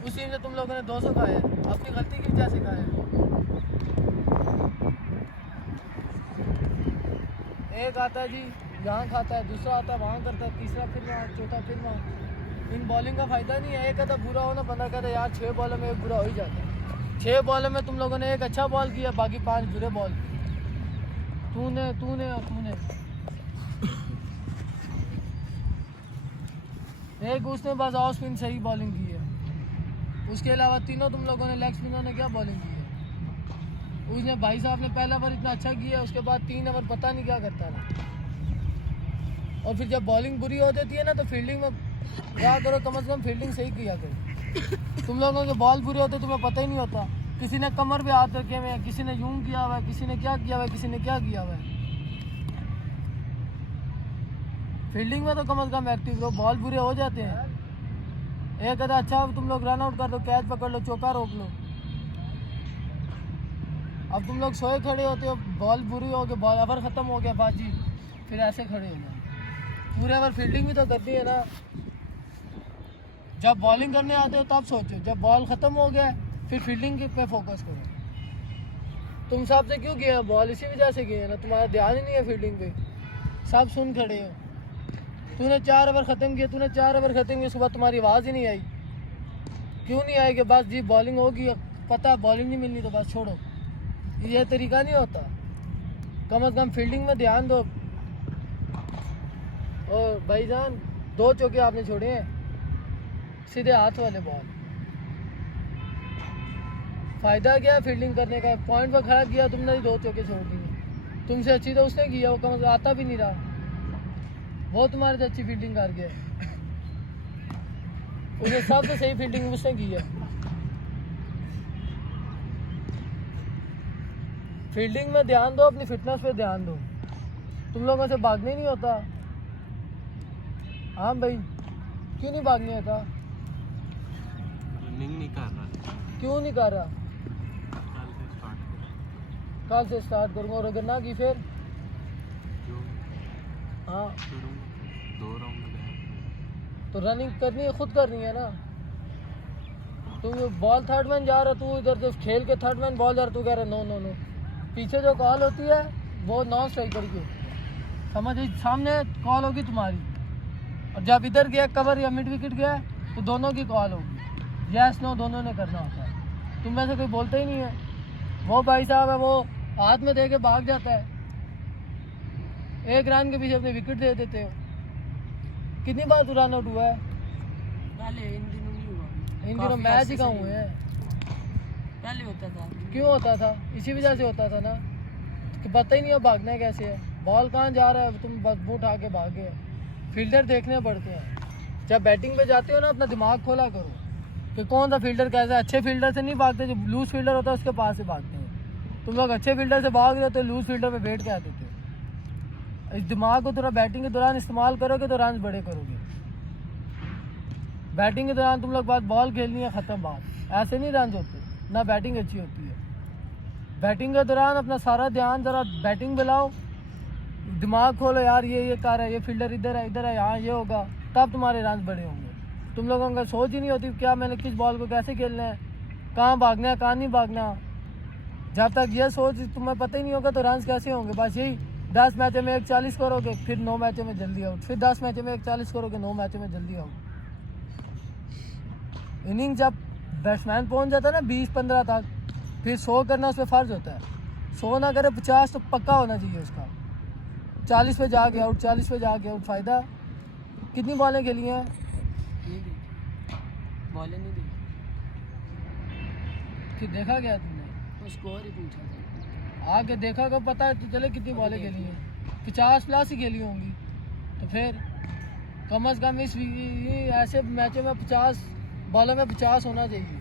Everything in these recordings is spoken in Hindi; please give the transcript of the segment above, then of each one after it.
उस टीम से तुम लोगों ने 200 खाए हैं, अपनी गलती की वजह से खाए हैं। एक आता है जी यहाँ खाता है, दूसरा आता है वहाँ करता है, तीसरा फिर वहाँ, चौथा फिर वहाँ। इन बॉलिंग का फ़ायदा नहीं है। एक आधा बुरा हो ना, बंदा कहता है यार 6 बॉलों में एक बुरा हो ही जाता है। 6 बॉलों में तुम लोगों ने एक अच्छा बॉल किया, बाकी 5 बुरे बॉल किए। तूने और तूने एक उसने बस ऑफ स्पिन सही बॉलिंग की है, उसके अलावा तीनों तुम लोगों ने लेग स्पिनर ने क्या बॉलिंग की है। उसने भाई साहब ने पहला ओवर इतना अच्छा किया, उसके बाद 3 ओवर पता नहीं क्या करता रहा। और फिर जब बॉलिंग बुरी हो जाती है ना, तो फील्डिंग में क्या करो, कम से कम फील्डिंग सही किया करो। तुम लोगों के बॉल बुरे होते तुम्हें पता ही नहीं होता। किसी ने कमर पे हाथ रखे हुए हैं, किसी ने यूं किया हुआ है, किसी ने क्या किया हुआ है, किसी ने क्या किया हुआ है। फील्डिंग में तो कम से कम एक्टिव रहो। बॉल बुरे हो जाते हैं, एक आधा अच्छा तुम लोग रन आउट कर दो, कैच पकड़ लो, चौका रोक लो। अब तुम लोग सोए खड़े होते हो, बॉल बुरी हो गई, बॉल ओवर ख़त्म हो गया बाजी, फिर ऐसे खड़े हो जाओ। पूरे ओवर फील्डिंग भी तो करती है ना। जब बॉलिंग करने आते हो तब सोचो, जब बॉल ख़त्म हो गया फिर फील्डिंग पे फोकस करो। तुम सब से क्यों किए हैं बॉल, इसी वजह से किए हैं ना, तुम्हारा ध्यान ही नहीं है फील्डिंग पे। सब सुन खड़े हो। तूने 4 ओवर ख़त्म किए, तूने 4 ओवर ख़त्म किए, उसके बाद तुम्हारी आवाज़ ही नहीं आई। क्यों नहीं आई कि बस जी बॉलिंग होगी, पता बॉलिंग नहीं मिलनी तो बस छोड़ो। ये तरीका नहीं होता। कम से कम फील्डिंग में ध्यान दो। और भाईजान 2 चौके आपने छोड़े हैं, सीधे हाथ वाले बॉल। फ़ायदा क्या है फील्डिंग करने का, पॉइंट पर खड़ा किया तुमने, 2 चौके छोड़ दिए। तुमसे अच्छी तो उसने किया, वो कम से कम आता भी नहीं रहा, वो तुम्हारे से अच्छी फील्डिंग कर गया। उसने सबसे सही फील्डिंग उसने की है। फील्डिंग में ध्यान दो, अपनी फिटनेस पे ध्यान दो। तुम लोगों से भागने नहीं होता। हाँ भाई, क्यों नहीं भागने होता? रनिंग नहीं कर रहा। क्यों नहीं कर रहा? कल से स्टार्ट करूँगा, और अगर ना की फिर? हाँ 2 राउंड तो रनिंग करनी है, खुद करनी है ना। तुम बॉल थर्ड मैन जा रहा, तू इधर से खेल के थर्ड मैन बॉल जा रहा, तू कह रहा नो नो नो। पीछे जो कॉल होती है वो नॉन स्ट्राइकर की, समझ, सामने कॉल होगी तुम्हारी, और जब इधर गया कवर या मिड विकेट गया तो दोनों की कॉल होगी। यस नो दोनों ने करना होता है। तुम में से कोई बोलते ही नहीं है। वो भाई साहब है, वो हाथ में दे के भाग जाता है, 1 रन के पीछे अपने विकेट दे देते हो। कितनी बार तू रन आउट हुआ है? पहले इन दिनों नहीं हुआ, इन दिनों मैच ही कहाँ हुए हैं। पहले होता था। क्यों होता था? इसी वजह से होता था ना कि पता ही नहीं है भागना कैसे है, बॉल कहाँ जा रहा है, तुम बस बूट आके भाग गए। फील्डर देखने पड़ते हैं। जब बैटिंग पे जाते हो ना, अपना दिमाग खोला करो कि कौन सा फील्डर कैसा है। अच्छे फील्डर से नहीं भागते, जो लूज फील्डर होता है उसके पास से भागते हैं। तुम लोग अच्छे फील्डर से भाग रहे हो तो लूज फील्डर पे बैठ के आते थे। इस दिमाग को थोड़ा बैटिंग के दौरान इस्तेमाल करोगे तो रन बड़े करोगे। बैटिंग के दौरान तुम लोग बात बॉल खेलनी है, ख़त्म बात। ऐसे नहीं रन होते, ना बैटिंग अच्छी होती है। बैटिंग के दौरान अपना सारा ध्यान ज़रा बैटिंग पे लाओ, दिमाग खोलो यार, ये कर है, ये फील्डर इधर है, यहाँ ये होगा, तब तुम्हारे रन बड़े होंगे। तुम लोगों का सोच ही नहीं होती क्या मैंने किस बॉल को कैसे खेलना है, कहाँ भागना है, कहाँ नहीं भागना। जब तक ये सोच तुम्हें पता ही नहीं होगा तो रन कैसे होंगे। बस यही 10 मैचों में 41 करोगे, फिर 9 मैचों में जल्दी आउट, फिर 10 मैचों में 41 करोगे, 9 मैचों में जल्दी आउट। इनिंग जब बैट्समैन पहुंच जाता है ना 20-15 तक, फिर 100 करना उस पर फ़र्ज होता है। 100 ना करे 50 तो पक्का होना चाहिए उसका। 40 पे जाके आउट, 40 पे जाके आउट। फ़ायदा कितनी बॉलें खेली हैं? नहीं देखी, बॉलें नहीं देखी, फिर देखा क्या तुमने? वो स्कोर ही पूछा था। आके देखा कब पता है तो चले कितनी बॉलें खेली हैं? 50+ ही खेली होंगी। तो फिर कम से कम इस ऐसे मैचों में 50 बॉलों में 50 होना चाहिए।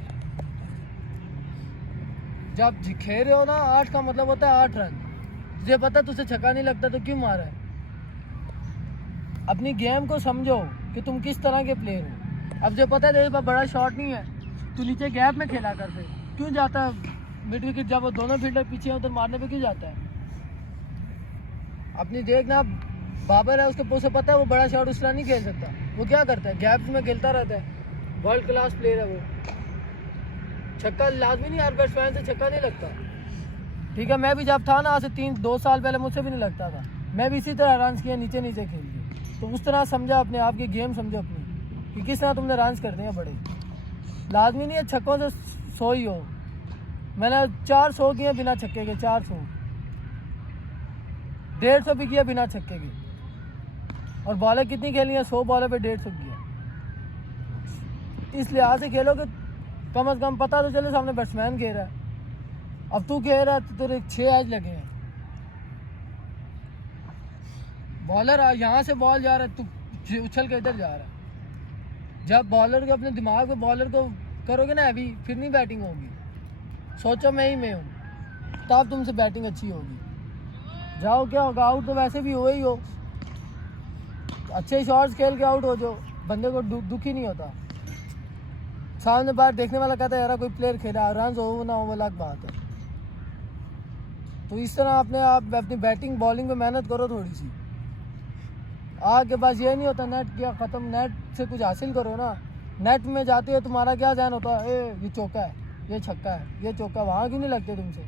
जब खेल रहे हो ना 8 का मतलब होता है 8 रन। तुझे पता तुझसे छक्का नहीं लगता तो क्यों मारा है? अपनी गेम को समझो कि तुम किस तरह के प्लेयर हो। अब जो पता है तेरे पास बड़ा शॉट नहीं है, तू नीचे गैप में खेला कर, फिर क्यों जाता है मिड विकेट, जब वो दोनों फील्डर पीछे हैं उधर मारने पे क्यों जाता है? अपनी देखना, बाबर है उसको पता है वो बड़ा शॉट उस तरह नहीं खेल सकता। वो क्या करता है, गैप में खेलता रहता है। वर्ल्ड क्लास प्लेयर है वो। छक्का लाजमी नहीं, हर बैट्समैन से छक्का नहीं लगता। ठीक है, मैं भी जब था ना आज से 3-2 साल पहले मुझसे भी नहीं लगता था, मैं भी इसी तरह रन किया, नीचे नीचे खेल दिए। तो उस तरह समझा अपने आप की गेम, समझो अपनी कि किस तरह तुमने रन करने हैं बड़े। लाजमी नहीं है छक्कों से 100 ही हो। मैंने 400 किए बिना छक्के के, 400, 150 भी किया बिना छक्के के। और बॉलें कितनी खेली हैं? 100 बॉलें पे 150 किया। इस लिहाज से खेलो कि कम से कम पता तो चले सामने बैट्समैन खेल रहा है। अब तू खेल रहा है तो तेरे 6 आज लगे हैं। बॉलर यहाँ से बॉल जा रहा है, तू उछल के इधर जा रहा है। जब बॉलर को अपने दिमाग में बॉलर को करोगे ना अभी, फिर नहीं बैटिंग होगी। सोचो मैं हूँ, तब तुमसे बैटिंग अच्छी होगी। जाओ, क्या होगा, आउट तो वैसे भी हो ही हो। अच्छे शॉट्स खेल के आउट हो जाओ, बंदे को दुख ही नहीं होता। सामने बार देखने वाला कहता है यार कोई प्लेयर खेला, रन हो ना हो वो अलग बात है। तो इस तरह अपने आप अपनी बैटिंग बॉलिंग पे मेहनत करो थोड़ी सी। आगे बस ये नहीं होता नेट किया ख़त्म, नेट से कुछ हासिल करो ना। नेट में जाते हो तुम्हारा क्या ध्यान होता है, ये चौका है, ये छक्का है, ये चौका। वहाँ क्यों नहीं लगते तुमसे?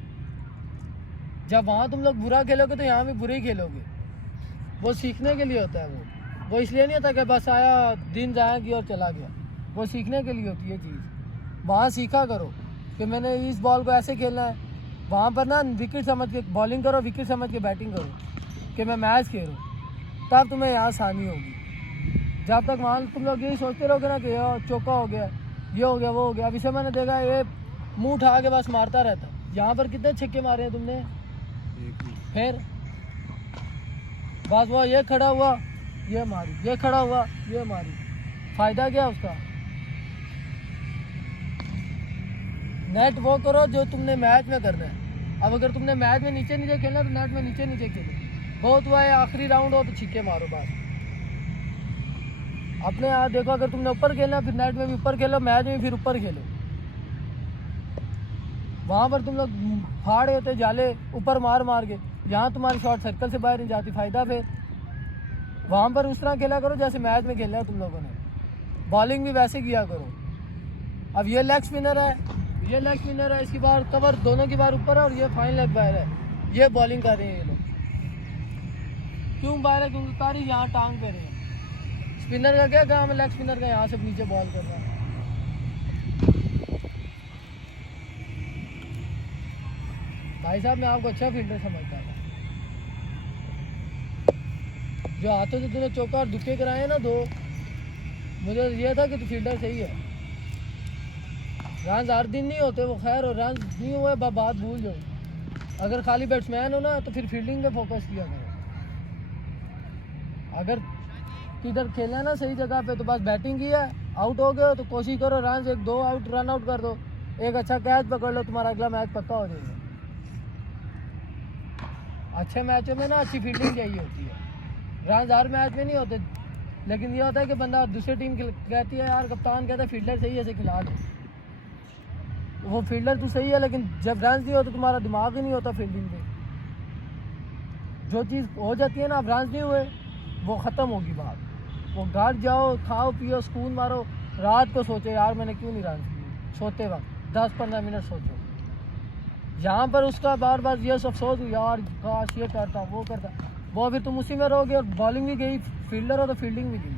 जब वहाँ तुम लोग बुरा खेलोगे तो यहाँ भी बुरे ही खेलोगे। वो सीखने के लिए होता है, वो इसलिए नहीं होता कि बस आया दिन जाया किया और चला गया। वो सीखने के लिए होती है चीज़। वहाँ सीखा करो कि मैंने इस बॉल को ऐसे खेलना है। वहाँ पर ना विकेट समझ के बॉलिंग करो, विकेट समझ के बैटिंग करो कि मैं मैच खेलूँ, तब तुम्हें यहाँ आसानी होगी। जब तक वहाँ तुम लोग यही सोचते रहोगे ना कि यार चौका हो गया, ये हो गया, वो हो गया। अब इसे मैंने देखा ये मुंह उठा के बस मारता रहता। यहाँ पर कितने छक्के मारे हैं तुमने? फिर बस वो ये खड़ा हुआ, ये मारी, ये खड़ा हुआ, ये मारी। फ़ायदा क्या उसका? नेट वो करो जो तुमने मैच में करना है। अब अगर तुमने मैच में नीचे नीचे खेलना तो नेट में नीचे नीचे खेलो। बहुत हुआ है आखिरी राउंड हो तो छिक्के मारो बस। अपने यहाँ देखो, अगर तुमने ऊपर खेलना फिर नेट में भी ऊपर खेलो, मैच में फिर ऊपर खेलो। वहाँ पर तुम लोग फाड़े होते जाले ऊपर मार मार के, यहाँ तुम्हारी शॉट सर्कल से बाहर नहीं जाती। फ़ायदा फिर वहाँ पर उस तरह खेला करो जैसे मैच में खेला है तुम लोगों ने। बॉलिंग भी वैसे किया करो। अब ये लेग स्पिनर है, ये लेग स्पिनर है, इसकी बार कवर दोनों की बार ऊपर है और ये फाइन लेग बाहर है। ये बॉलिंग कर रहे हैं ये लोग। क्यों बाहर है? क्योंकि तारी यहाँ टांग पे रहे हैं। स्पिनर का क्या काम है? लेग स्पिनर का यहाँ से नीचे बॉल कर रहा है। भाई साहब मैं आपको अच्छा फील्डर समझता था। जो हाथों से तूने चौका और दुक्के कराए ना 2, मुझे ये था कि तू फील्डर सही है। रन हर दिन नहीं होते वो, खैर, और रन नहीं हुए बात भूल जाओ। अगर खाली बैट्समैन हो ना तो फिर फील्डिंग पे फोकस किया करो। अगर किधर खेलना है ना सही जगह पे तो बस बैटिंग की है, आउट हो गए तो कोशिश करो रन 1-2 आउट रन आउट कर दो, एक अच्छा कैच पकड़ लो, तुम्हारा अगला मैच पक्का हो जाएगा। अच्छे मैचों में ना अच्छी फील्डिंग चाहिए होती है। रन हर मैच में नहीं होते, लेकिन ये होता है कि बंदा दूसरी टीम कहती है यार कप्तान कहता है फील्डर सही है, इसे खिला दो। वो फील्डर तो सही है लेकिन जब रन नहीं होते तुम्हारा दिमाग ही नहीं होता फील्डिंग पे। जो चीज़ हो जाती है ना, अब रन नहीं हुए वो ख़त्म होगी बात। वो घर जाओ, खाओ पियो, सुकून मारो, रात को सोचो यार मैंने क्यों नहीं रन किए। सोते वक्त 10-15 मिनट सोचो। यहाँ पर उसका बार बार ये सब सोच यार काश ये करता वो करता, वो फिर तुम उसी में रहोगे और बॉलिंग भी गई, फील्डर हो तो फील्डिंग भी गई।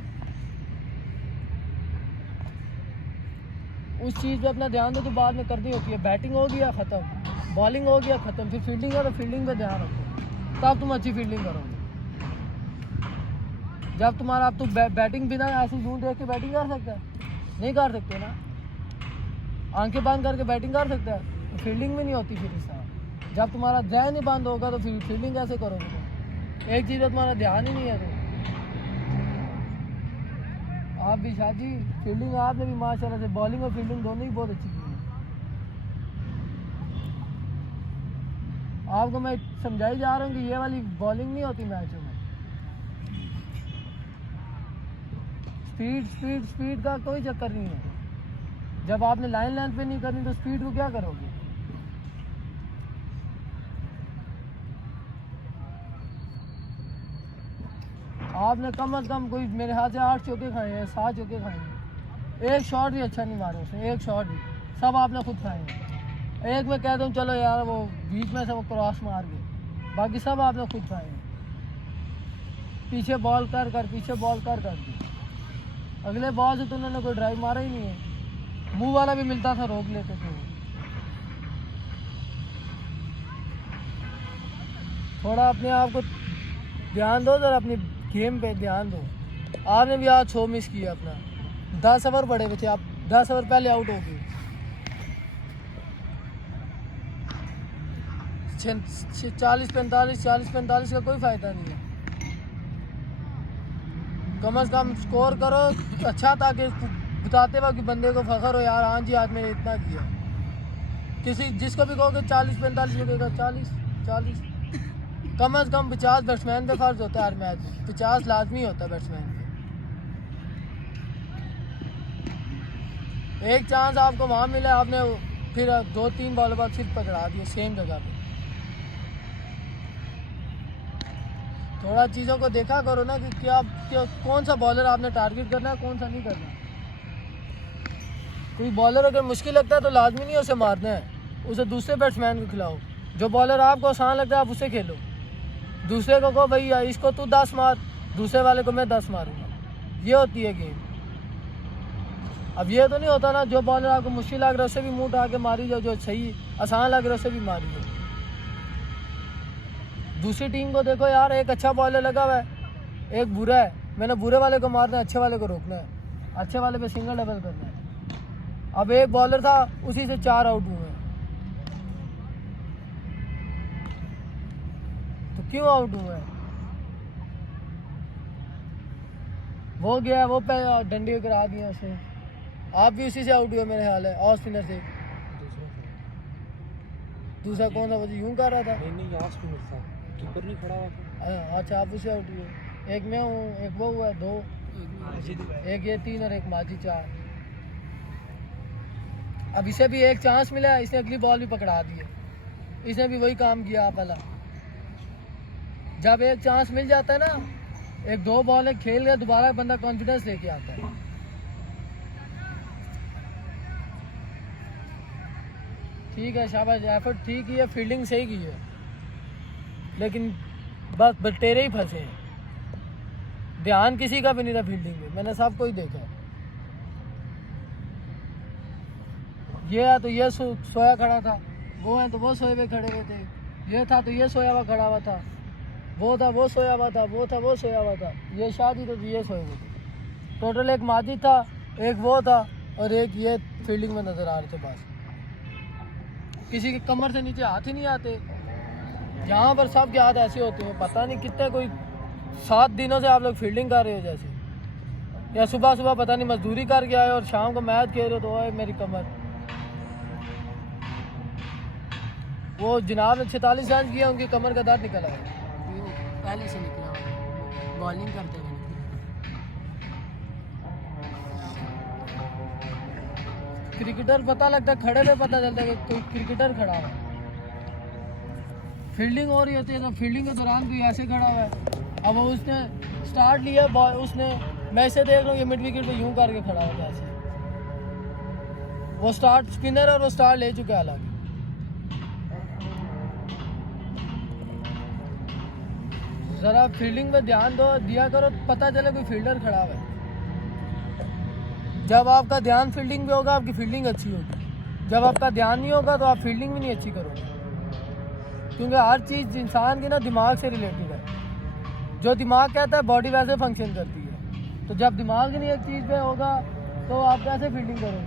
उस चीज़ पे अपना ध्यान दो तो बाद में करनी होती है। बैटिंग हो गया ख़त्म, बॉलिंग हो गया ख़त्म, फिर फील्डिंग है तो फील्डिंग पे ध्यान रखो, तब तुम अच्छी फील्डिंग करोगे। जब तुम्हारा अब तो बैटिंग बिना ऐसी दूर देख के बैटिंग कर सकता है? नहीं कर सकते ना। आंखें बंद करके बैटिंग कर सकता है तो फील्डिंग में नहीं होती फिर इस तरह। जब तुम्हारा ध्यान ही बंद होगा तो फिर फील्डिंग कैसे करोगे तुम? एक चीज़ पर तुम्हारा ध्यान ही नहीं है तो। आप भी शादी फील्डिंग आपने भी माशाल्लाह से बॉलिंग और फील्डिंग दोनों ही बहुत अच्छी की है। आपको मैं समझाई जा रहा हूँ कि ये वाली बॉलिंग नहीं होती मैचों में। स्पीड स्पीड स्पीड का कोई चक्कर नहीं है। जब आपने लाइन लेंथ पे नहीं करनी तो स्पीड को क्या करोगे? आपने कम से कम कोई मेरे हाथ से 8 चौके खाए हैं, 7 चौके खाए हैं। एक शॉट भी अच्छा नहीं मारा उसने, एक शॉट भी। सब आपने खुद खाए हैं। एक में कह दूँ चलो यार वो बीच में से वो क्रॉस मार गए, बाकी सब आपने खुद खाए हैं। पीछे बॉल कर कर पीछे बॉल कर कर दी। अगले बॉल से तो उन्होंने कोई ड्राइव मारा ही नहीं है। मुंह वाला भी मिलता था रोक लेते थे। थोड़ा अपने आप को ध्यान दो और अपनी गेम पे ध्यान दो। आपने भी आज 6 मिस किया अपना। 10 ओवर पड़े हुए थे, आप 10 ओवर पहले आउट हो गए। 40-45 का कोई फ़ायदा नहीं है। कम से कम स्कोर करो अच्छा, ताकि बताते वक्त बंदे को फख्र हो यार हाँ जी आज मैंने इतना किया। किसी जिसको भी कहोगे 40-45 लगेगा, 40 कम से कम 50 बैट्समैन पे फर्ज होता है हर मैच में। 50 लाजमी होता है बैट्समैन पे। एक चांस आपको वहाँ मिला, आपने फिर 2-3 बॉल बाद सिर्फ पकड़ा दिए सेम जगह पे। थोड़ा चीज़ों को देखा करो ना कि क्या कौन सा बॉलर आपने टारगेट करना है, कौन सा नहीं करना। कोई बॉलर अगर मुश्किल लगता है तो लाजमी नहीं उसे मारना है, उसे दूसरे बैट्समैन को खिलाओ। जो बॉलर आपको आसान लगता है आप उसे खेलो। दूसरे को कहो भाई इसको तू 10 मार, दूसरे वाले को मैं 10 मारूंगा। ये होती है गेम। अब ये तो नहीं होता ना जो बॉलर आपको मुश्किल लग रहा है उसे भी मुंह उठा के मारी जाओ, जो सही आसान लग रहा है उसे भी मारी जाओ। दूसरी टीम को देखो यार, एक अच्छा बॉलर लगा हुआ है, एक बुरा है। मैंने बुरे वाले को मारना है, अच्छे वाले को रोकना है, अच्छे वाले पे सिंगल डबल करना है। अब एक बॉलर था उसी से 4 आउट हुए हैं, तो क्यों आउट हुए हैं? वो गया वो पे डंडी करा दिया उसे। आप भी उसी से आउट हुए मेरे ख्याल है, ऑफ स्पिनर से। दूसरा कौन सा? वो यूं कर रहा था। नहीं ऑफ स्पिनर था, कीपर नहीं खड़ा हुआ था। अच्छा आप उसे आउट हुए। एक मैं हूँ, एक वो हुआ, 2, एक ये 3 और एक माजी 4। अब इसे भी एक चांस मिला है, इसने अगली बॉल भी पकड़ा दी है। इसने भी वही काम किया पहला। जब एक चांस मिल जाता है ना, 1-2 बॉल खेल गया, दोबारा बंदा कॉन्फिडेंस लेके आता है। ठीक है शाबाश, एफर्ट ठीक ही है, फील्डिंग सही की है, लेकिन बस बटेरे ही फंसे हैं। ध्यान किसी का भी नहीं था फील्डिंग में, मैंने सबको ही देखा। ये है तो ये सोया खड़ा था, वो है तो वो सोए हुए खड़े हुए थे, ये था तो ये सोया हुआ खड़ा हुआ था, वो था वो सोया हुआ था, वो था वो सोया हुआ था, ये शादी तो ये सोए हुए थे। टोटल एक माजिद था, एक वो था और एक ये फील्डिंग में नज़र आ रहे थे। बस किसी की कमर से नीचे हाथ ही नहीं आते। यहाँ पर सब के हाथ ऐसे होते हैं, पता नहीं कितने कोई 7 दिनों से आप लोग फील्डिंग कर रहे हो जैसे, या सुबह सुबह पता नहीं मजदूरी करके आए और शाम को मैच खेल रहे हो तो ओए मेरी कमर। वो जनाब ने 46 रन किया, उनकी कमर का दर्द निकल आया। पहले से निकला बॉलिंग करते हुए। क्रिकेटर पता लगता है, खड़े पे पता चलता है कि कोई क्रिकेटर खड़ा है। फील्डिंग हो रही होती है तो फील्डिंग के दौरान कोई ऐसे खड़ा हुआ है। अब वो उसने स्टार्ट लिया, उसने मैं इसे देख रहा हूँ ये मिड विकेट पे यूं करके खड़ा होता है ऐसे। वो स्टार्ट स्पिनर और वो स्टार्ट ले चुका है हालांकि। ज़रा फील्डिंग में ध्यान दिया करो, पता चले कोई फील्डर खड़ा हुआ है। जब आपका ध्यान फील्डिंग पे होगा आपकी फील्डिंग अच्छी होगी, जब आपका ध्यान नहीं होगा तो आप फील्डिंग भी नहीं अच्छी करोगे, क्योंकि हर चीज़ इंसान की ना दिमाग से रिलेटेड है। जो दिमाग कहता है बॉडी वैसे फंक्शन करती है, तो जब दिमाग ही नहीं एक चीज़ पे होगा तो आप कैसे फील्डिंग करोगे?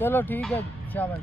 चलो ठीक है, शाबाश।